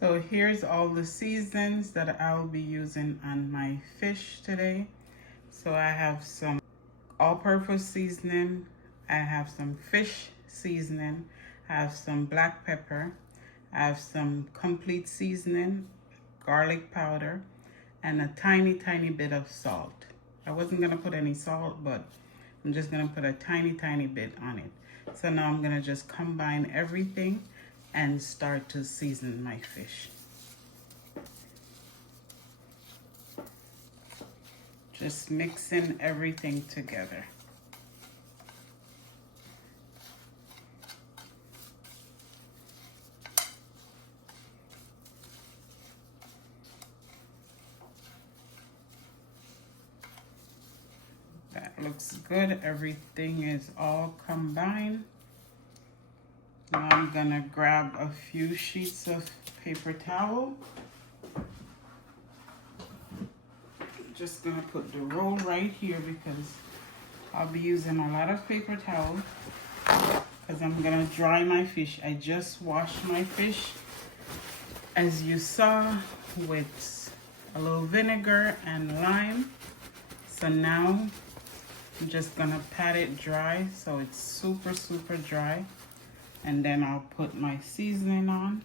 So here's all the seasonings that I'll be using on my fish today. So I have some all-purpose seasoning, I have some fish seasoning, I have some black pepper, I have some complete seasoning, garlic powder, and a tiny bit of salt. I wasn't gonna put any salt, but I'm just gonna put a tiny bit on it. So now I'm gonna just combine everything and start to season my fish. Just mixing everything together. That looks good. Everything is all combined. Now I'm gonna grab a few sheets of paper towel. Just gonna put the roll right here because I'll be using a lot of paper towel because I'm gonna dry my fish. I just washed my fish, as you saw, with a little vinegar and lime. So now I'm just gonna pat it dry so it's super dry, and then I'll put my seasoning on.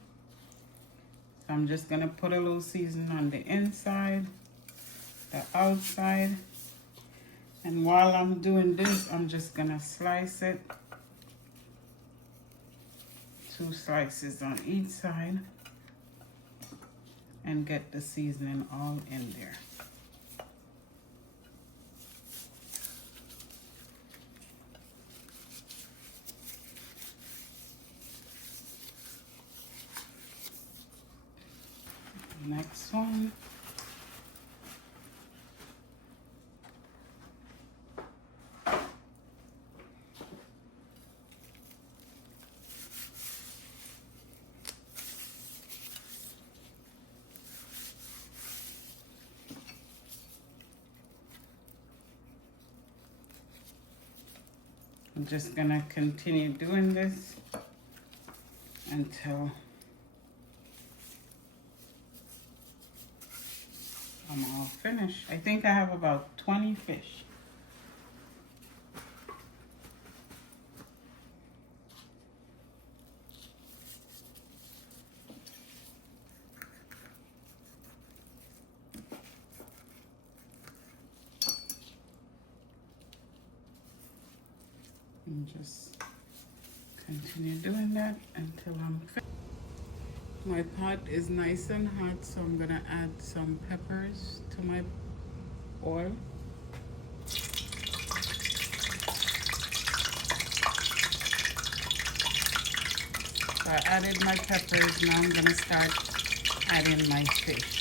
So I'm just gonna put a little seasoning on the inside, the outside, and while I'm doing this, I'm just gonna slice it, 2 slices on each side, and get the seasoning all in there. Next one. I'm just gonna continue doing this until I'm all finished. I think I have about 20 fish. And just continue doing that until I'm finished. My pot is nice and hot, so I'm gonna add some peppers to my oil. So I added my peppers. Now I'm gonna start adding my fish.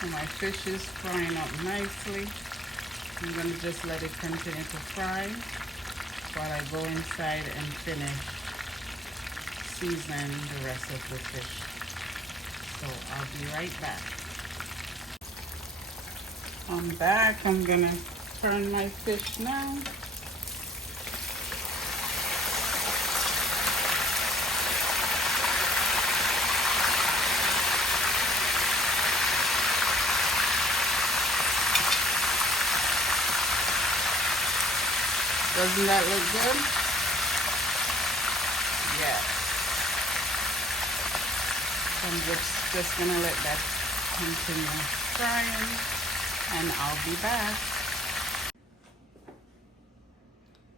So my fish is frying up nicely. I'm going to just let it continue to fry while I go inside and finish seasoning the rest of the fish. So I'll be right back. I'm back. I'm going to turn my fish now. Doesn't that look good? Yeah. I'm just gonna let that continue frying, and I'll be back.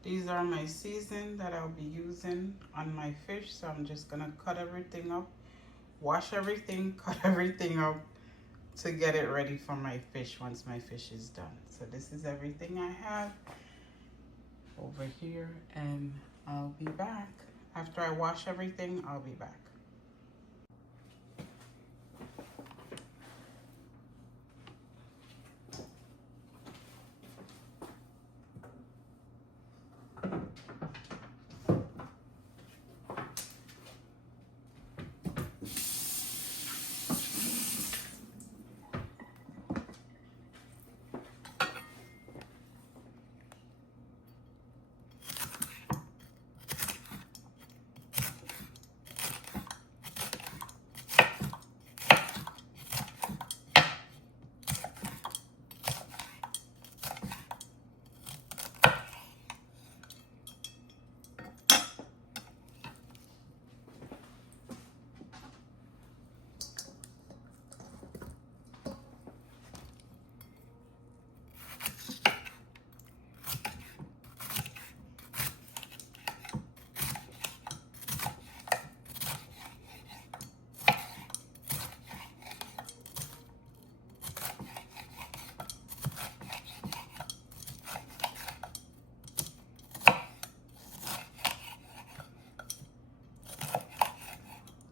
These are my seasoning that I'll be using on my fish. So I'm just gonna cut everything up, wash everything, cut everything up to get it ready for my fish once my fish is done. So this is everything I have. over here, and I'll be back. After I wash everything, I'll be back.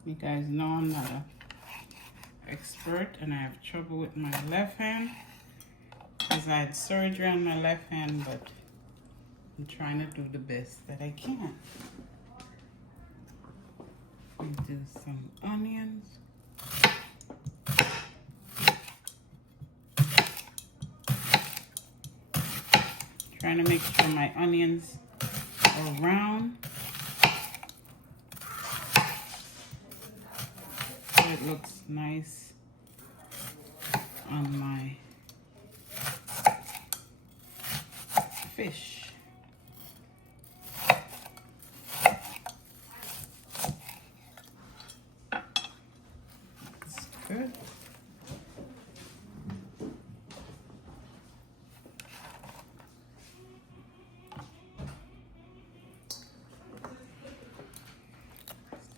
You guys know I'm not an expert and I have trouble with my left hand because I had surgery on my left hand, but I'm trying to do the best that I can. We do some onions. Trying to make sure my onions are round. It looks nice on my fish. That's good.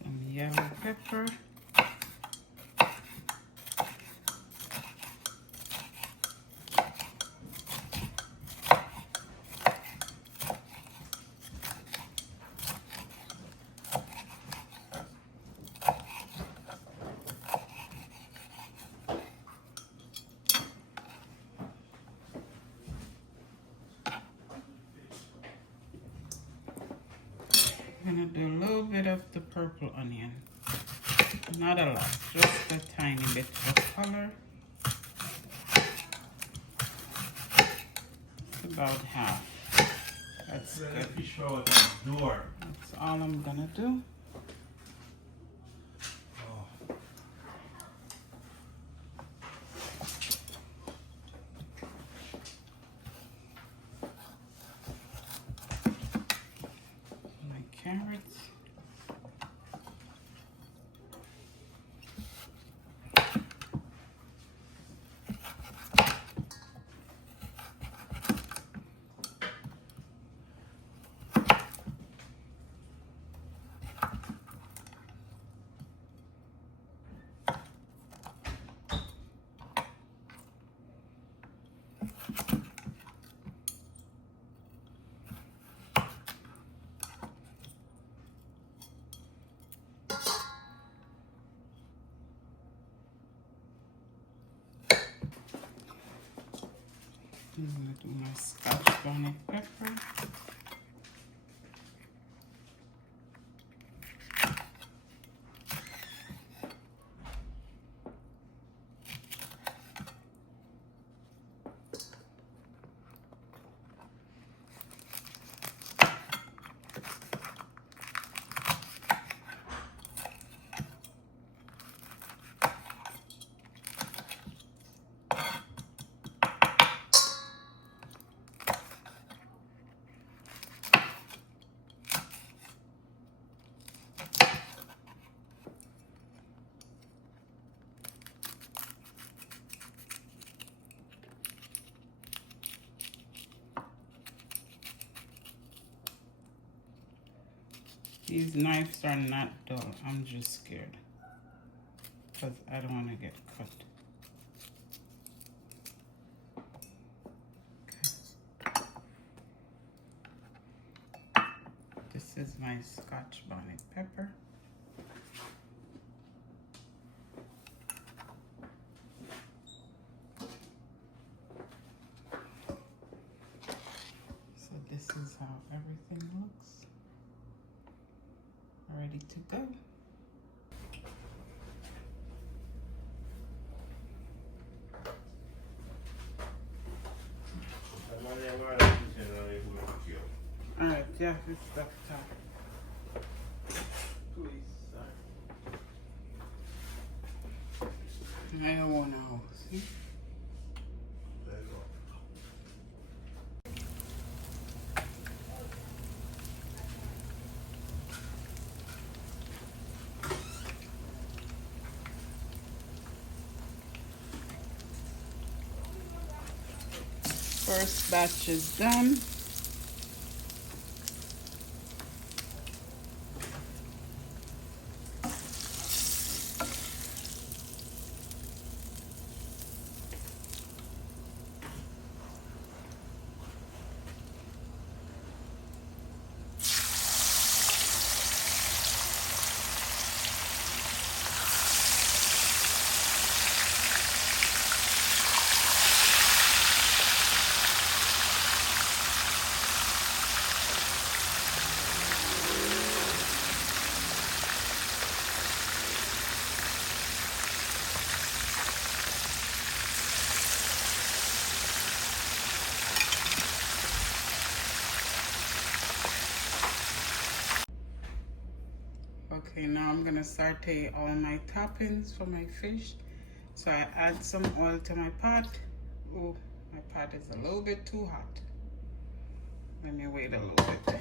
Some yellow pepper. I'm gonna do a little bit of the purple onion. Not a lot, just a tiny bit of color. It's about half. That's good. That's all I'm gonna do. Carrots. I'm gonna do my Scotch bonnet pepper. These knives are not dull. I'm just scared because I don't want to get cut. This is my Scotch bonnet pepper. So this is how everything looks. Ready to go. Alright, yeah, it's stuff top. Please, sorry. I don't want to, see? First batch is done. Okay, now I'm gonna saute all my toppings for my fish. So I add some oil to my pot. Oh, my pot is a little bit too hot. Let me wait a little bit.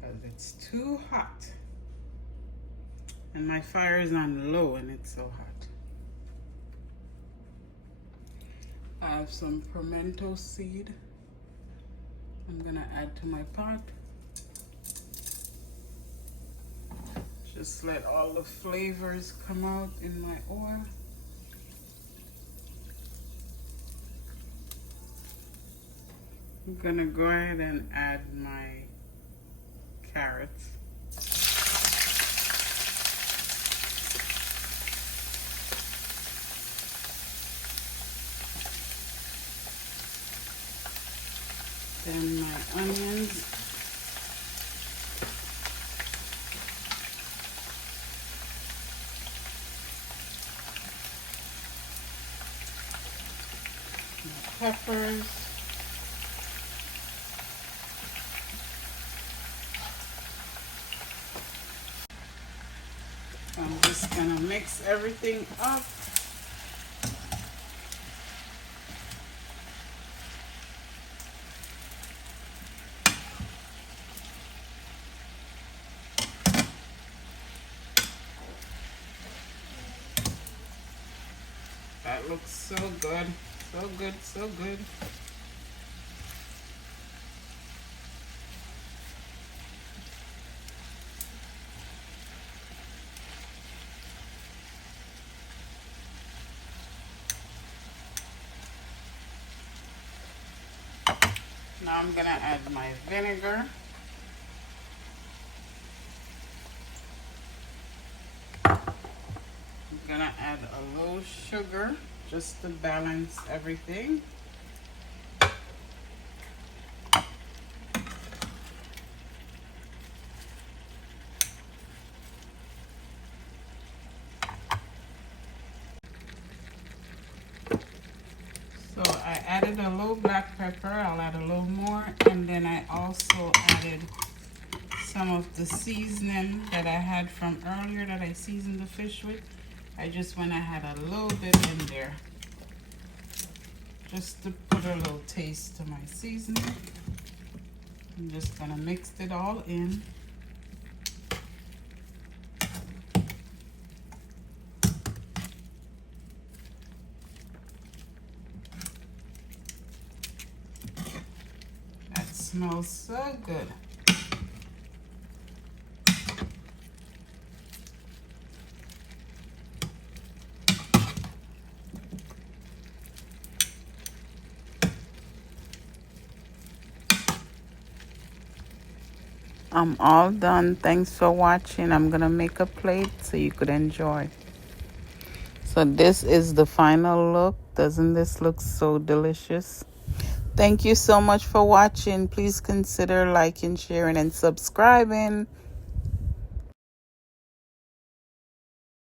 Because it's too hot. And my fire is on low and it's so hot. I have some pimento seed I'm gonna add to my pot. Just let all the flavors come out in my oil. I'm gonna go ahead and add my carrots. Then my onions. Peppers, I'm just gonna mix everything up. That looks so good. So good, so good. Now I'm gonna add my vinegar. I'm gonna add a little sugar just to balance everything. So I added a little black pepper. I'll add a little more, and then I also added some of the seasoning that I had from earlier that I seasoned the fish with. I just went ahead a little bit in there just to put a little taste to my seasoning. I'm just gonna mix it all in. That smells so good. I'm all done. Thanks for watching. I'm gonna make a plate so you could enjoy. So this is the final look. Doesn't this look so delicious? Thank you so much for watching. Please consider liking, sharing, and subscribing.